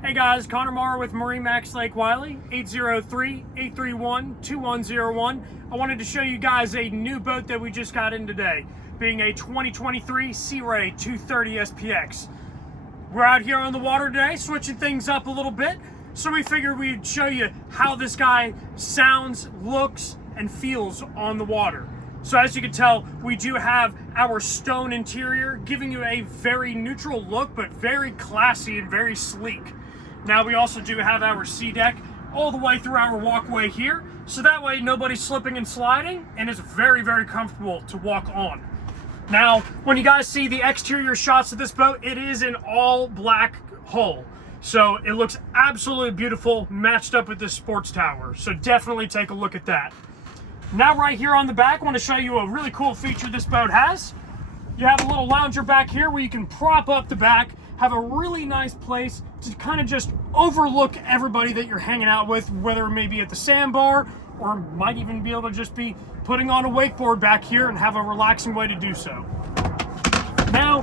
Hey guys, Connor Marr with MarineMax Lake Wylie, 803-831-2101. I wanted to show you guys a new boat that we just got in today, being a 2023 Sea Ray 230 SPX. We're out here on the water today, switching things up a little bit, so we figured we'd show you how this guy sounds, looks, and feels on the water. So as you can tell, we do have our stone interior, giving you a very neutral look, but very classy and very sleek. Now we also do have our sea deck all the way through our walkway here, so that way nobody's slipping and sliding, and it's very, very comfortable to walk on. Now, when you guys see the exterior shots of this boat, it is an all black hull. So it looks absolutely beautiful, matched up with this sports tower. So definitely take a look at that. Now right here on the back, I want to show you a really cool feature this boat has. You have a little lounger back here where you can prop up the back, have a really nice place to kind of just overlook everybody that you're hanging out with, whether it may be at the sandbar or might even be able to just be putting on a wakeboard back here and have a relaxing way to do so. Now,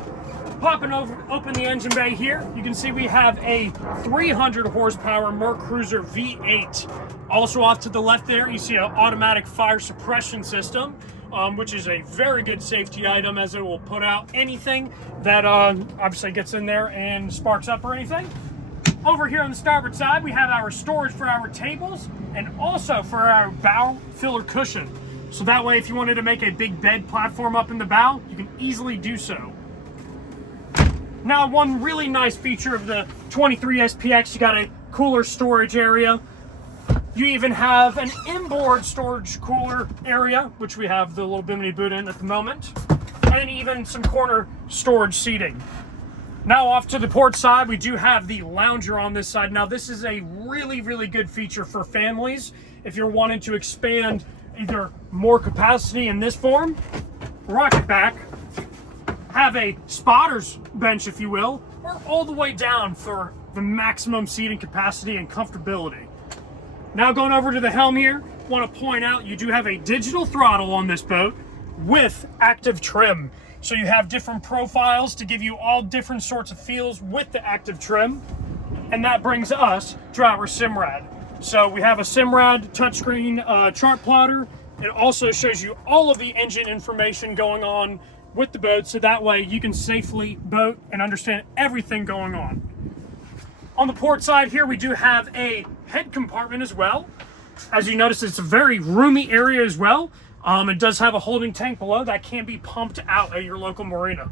popping open the engine bay here, you can see we have a 300 horsepower Merc Cruiser V8. Also off to the left there, you see an automatic fire suppression system, which is a very good safety item, as it will put out anything that obviously gets in there and sparks up or anything. Over here on the starboard side, we have our storage for our tables and also for our bow filler cushion. So that way, if you wanted to make a big bed platform up in the bow, you can easily do so. Now, one really nice feature of the 23 SPX, you got a cooler storage area. You even have an inboard storage cooler area, which we have the little bimini boot in at the moment, and even some corner storage seating. Now off to the port side, we do have the lounger on this side. Now this is a really, really good feature for families. If you're wanting to expand either more capacity in this form, rock it back, have a spotter's bench, if you will, or all the way down for the maximum seating capacity and comfortability. Now going over to the helm here, want to point out you do have a digital throttle on this boat with active trim. So you have different profiles to give you all different sorts of feels with the active trim. And that brings us to our Simrad. So we have a Simrad touchscreen chart plotter. It also shows you all of the engine information going on with the boat, so that way you can safely boat and understand everything going on. On the port side here, we do have a head compartment as well. As you notice, it's a very roomy area as well. It does have a holding tank below that can be pumped out at your local marina.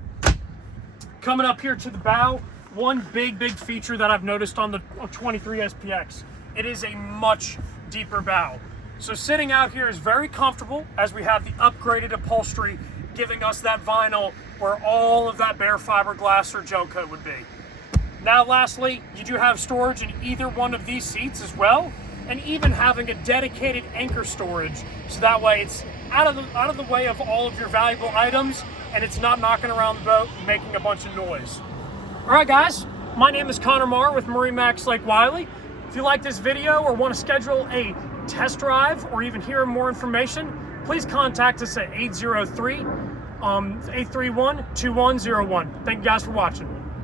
Coming up here to the bow, one big feature that I've noticed on the 23 SPX, it is a much deeper bow. So sitting out here is very comfortable, as we have the upgraded upholstery giving us that vinyl where all of that bare fiberglass or gel coat would be. Now lastly, you do have storage in either one of these seats as well, and even having a dedicated anchor storage, so that way it's out of the way of all of your valuable items, and it's not knocking around the boat and making a bunch of noise. All right guys, my name is Connor Marr with MarineMax Lake Wylie. If you like this video or want to schedule a test drive or even hear more information, please contact us at 803-831-2101. Thank you guys for watching.